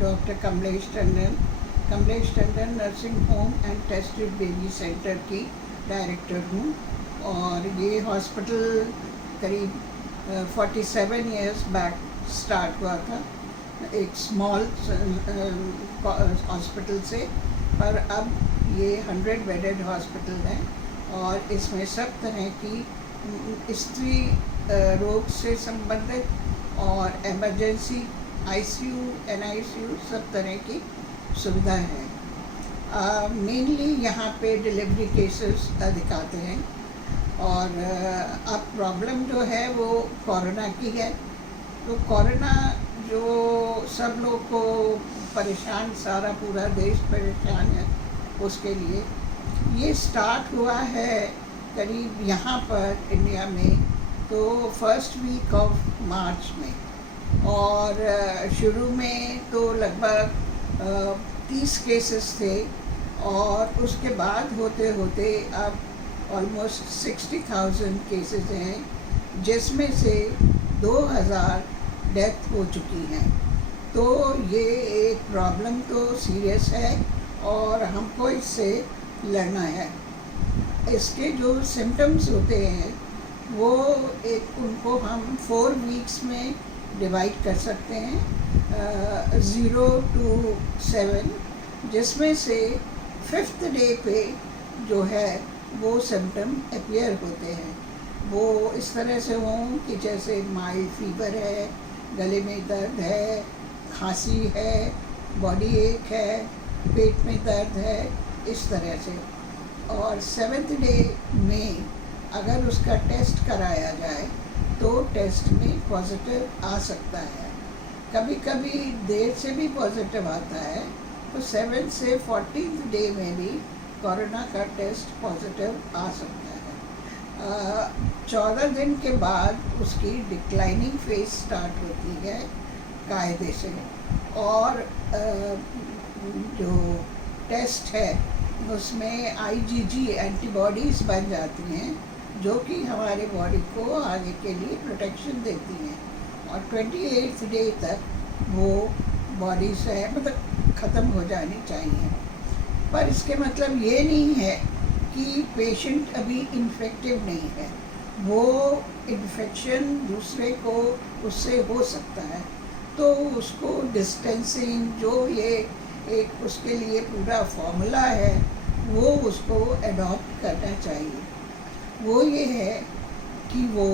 Doctor Kamlesh Tandon nursing home and tested baby centre की director हूँ। और ये हॉस्पिटल करीब 47 इयर्स बैक स्टार्ट हुआ था, एक स्मॉल हॉस्पिटल से, पर अब ये 100 बेडेड हॉस्पिटल है और इसमें सब तरह की स्त्री रोग से संबंधित और इमरजेंसी ICU, NICU सब तरह की सुविधा है। मेनली यहाँ पे डिलीवरी केसेस अधिक आते हैं और अब प्रॉब्लम जो है वो कोरोना की है। तो कोरोना जो सब लोग को परेशान, सारा पूरा देश परेशान है, उसके लिए ये स्टार्ट हुआ है करीब यहाँ पर इंडिया में तो फर्स्ट वीक ऑफ मार्च में। और शुरू में तो लगभग 30 केसेस थे और उसके बाद होते होते अब ऑलमोस्ट 60,000 केसेस हैं, जिसमें से 2000 डेथ हो चुकी हैं। तो ये एक प्रॉब्लम तो सीरियस है और हमको इससे लड़ना है। इसके जो सिम्टम्स होते हैं वो उनको हम 4 वीक्स में डिवाइड कर सकते हैं, 0 to 7, जिसमें से 5th डे पे जो है वो सिम्टम अपीयर होते हैं। वो इस तरह से हों कि जैसे माइल्ड फीवर है, गले में दर्द है, खांसी है, बॉडी एक है, पेट में दर्द है, इस तरह से। और 7th डे में अगर उसका टेस्ट कराया जाए तो टेस्ट में पॉजिटिव आ सकता है। कभी कभी देर से भी पॉजिटिव आता है, तो 7 से 14th डे में भी कोरोना का टेस्ट पॉजिटिव आ सकता है। 14 दिन के बाद उसकी डिक्लाइनिंग फेज स्टार्ट होती है कायदे से, और जो टेस्ट है उसमें IgG एंटीबॉडीज़ बन जाती हैं, जो कि हमारे बॉडी को आगे के लिए प्रोटेक्शन देती हैं। और 28th डे तक वो बॉडी से मतलब ख़त्म हो जानी चाहिए। पर इसके मतलब ये नहीं है कि पेशेंट अभी इन्फेक्टिव नहीं है, वो इन्फेक्शन दूसरे को उससे हो सकता है। तो उसको डिस्टेंसिंग जो ये एक उसके लिए पूरा फॉर्मूला है वो उसको अडॉप्ट करना चाहिए। वो ये है कि वो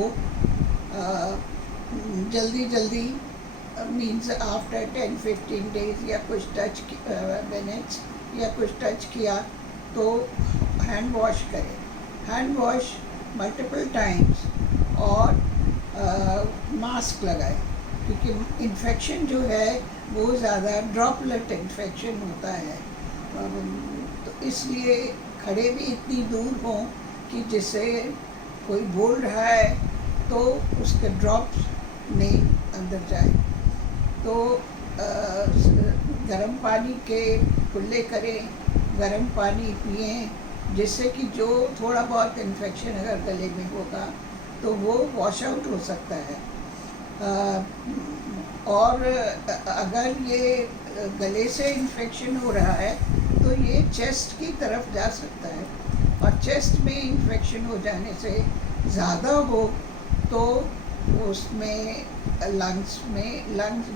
जल्दी मीन्स आफ्टर 10-15 डेज या कुछ टच मिनट्स या कुछ टच किया तो हैंड वॉश करें, हैंड वॉश मल्टीपल टाइम्स, और मास्क लगाए, क्योंकि इन्फेक्शन जो है वो ज़्यादा ड्रॉपलेट इन्फेक्शन होता है। तो इसलिए खड़े भी इतनी दूर हों कि जिससे कोई बोल रहा है तो उसके ड्रॉप्स नहीं अंदर जाए। तो गर्म पानी के कुल्ले करें, गर्म पानी पिएं, जिससे कि जो थोड़ा बहुत इन्फेक्शन अगर गले में होगा तो वो वॉश आउट हो सकता है। और अगर ये गले से इन्फेक्शन हो रहा है तो ये चेस्ट की तरफ जा सकता है, और चेस्ट में इन्फेक्शन हो जाने से ज़्यादा हो तो उसमें लंग्स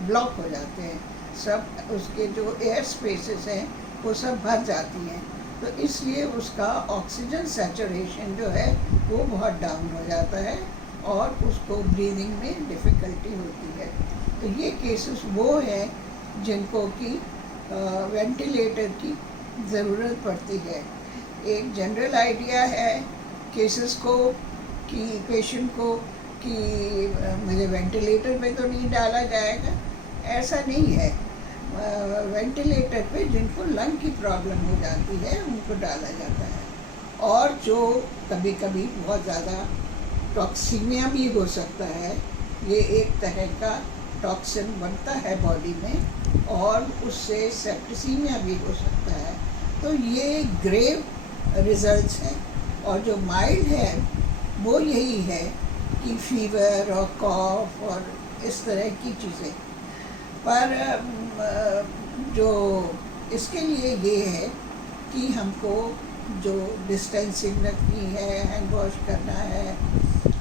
ब्लॉक हो जाते हैं, सब उसके जो एयर स्पेसेस हैं वो सब भर जाती हैं। तो इसलिए उसका ऑक्सीजन सैचुरेशन जो है वो बहुत डाउन हो जाता है और उसको ब्रीदिंग में डिफ़िकल्टी होती है। तो ये केसेस वो हैं जिनको कि वेंटिलेटर की ज़रूरत पड़ती है। एक जनरल आइडिया है केसेस को कि पेशेंट को कि मुझे वेंटिलेटर पे तो नहीं डाला जाएगा, ऐसा नहीं है। वेंटिलेटर पे जिनको लंग की प्रॉब्लम हो जाती है उनको डाला जाता है, और जो कभी कभी बहुत ज़्यादा टॉक्सीमिया भी हो सकता है, ये एक तरह का टॉक्सिन बनता है बॉडी में और उससे सेप्टिसीमिया भी हो सकता है। तो ये ग्रेव रिजल्ट्स हैं। और जो माइल्ड है वो यही है कि फीवर और कॉफ और इस तरह की चीज़ें। पर जो इसके लिए ये है कि हमको जो डिस्टेंसिंग रखनी है, हैंड वॉश करना है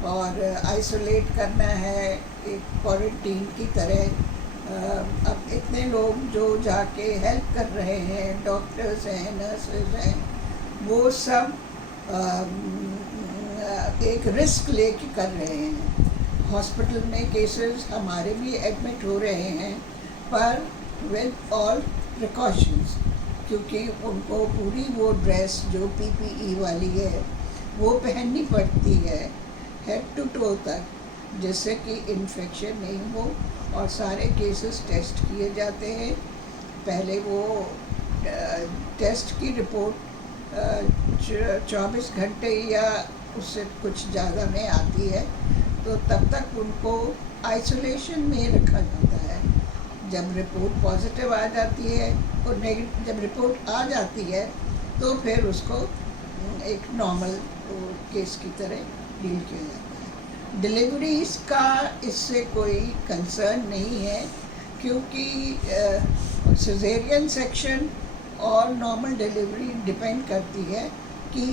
और आइसोलेट करना है एक क्वारंटीन की तरह। अब इतने लोग जो जाके हेल्प कर रहे हैं, डॉक्टर्स हैं, नर्सेज हैं, वो सब एक रिस्क लेके कर रहे हैं। हॉस्पिटल में केसेस हमारे भी एडमिट हो रहे हैं, पर विद ऑल प्रिकॉशंस, क्योंकि उनको पूरी वो ड्रेस जो पीपीई वाली है वो पहननी पड़ती है हेड टू टो तक, जिससे कि इन्फेक्शन नहीं हो। और सारे केसेस टेस्ट किए जाते हैं। पहले वो टेस्ट की रिपोर्ट 24 घंटे या उससे कुछ ज़्यादा में आती है, तो तब तक उनको आइसोलेशन में रखा जाता है। जब रिपोर्ट पॉजिटिव आ जाती है और नेगेटिव, जब रिपोर्ट आ जाती है तो फिर उसको एक नॉर्मल केस की तरह डील किया जाता है। डिलीवरीज का इससे कोई कंसर्न नहीं है, क्योंकि सिजेरियन सेक्शन और नॉर्मल डिलीवरी डिपेंड करती है कि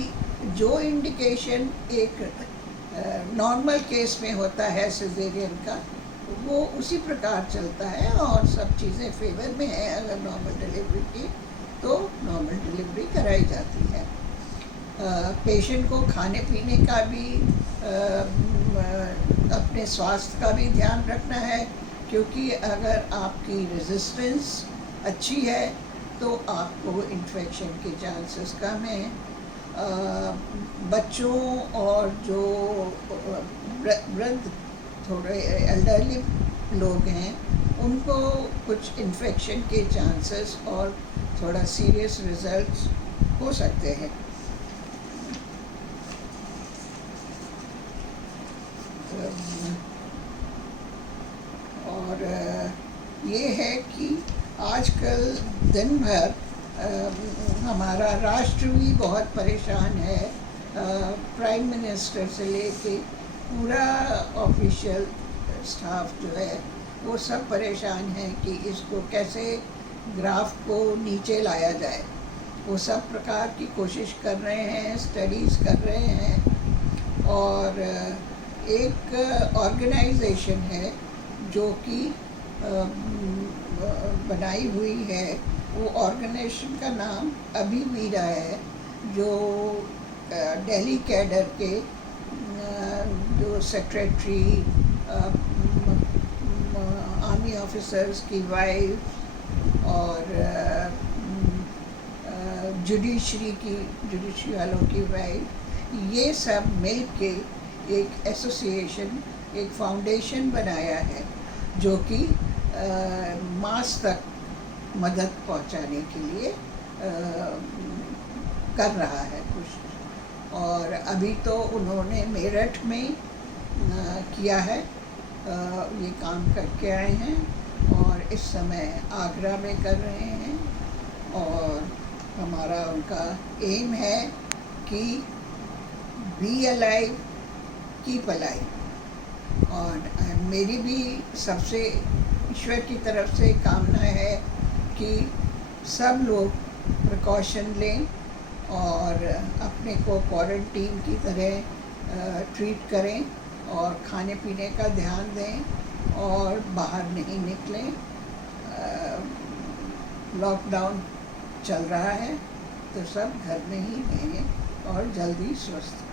जो इंडिकेशन एक नॉर्मल केस में होता है सिजेरियन का, वो उसी प्रकार चलता है और सब चीज़ें फेवर में है। अगर नॉर्मल डिलीवरी की तो नॉर्मल डिलीवरी कराई जाती है। पेशेंट को खाने पीने का भी अपने स्वास्थ्य का भी ध्यान रखना है, क्योंकि अगर आपकी रेजिस्टेंस अच्छी है तो आपको इन्फेक्शन के चांसेस कम हैं। बच्चों और जो वृद्ध थोड़े एल्डरली लोग हैं, उनको कुछ इन्फेक्शन के चांसेस और थोड़ा सीरियस रिजल्ट्स हो सकते हैं। और ये है कि आजकल दिन भर हमारा राष्ट्र भी बहुत परेशान है। प्राइम मिनिस्टर से लेके पूरा ऑफिशियल स्टाफ जो है वो सब परेशान है कि इसको कैसे ग्राफ को नीचे लाया जाए। वो सब प्रकार की कोशिश कर रहे हैं, स्टडीज़ कर रहे हैं। और एक ऑर्गेनाइजेशन है जो कि बनाई हुई है, वो ऑर्गेनाइजेशन का नाम अभिवीरा है, जो दिल्ली कैडर के जो सेक्रेटरी, आर्मी ऑफिसर्स की वाइफ और जुडिशरी वालों की वाइफ, ये सब मिल के एक एसोसिएशन, एक फाउंडेशन बनाया है जो कि मास तक मदद पहुंचाने के लिए कर रहा है कुछ। और अभी तो उन्होंने मेरठ में किया है, ये काम करके आए हैं, और इस समय आगरा में कर रहे हैं। और हमारा उनका एम है कि बी अलाइव कीप अलाइव। और मेरी भी सबसे ईश्वर की तरफ से कामना है कि सब लोग प्रिकॉशन लें और अपने को क्वारंटीन की तरह ट्रीट करें और खाने पीने का ध्यान दें और बाहर नहीं निकलें। लॉकडाउन चल रहा है तो सब घर में ही रहें और जल्दी स्वस्थ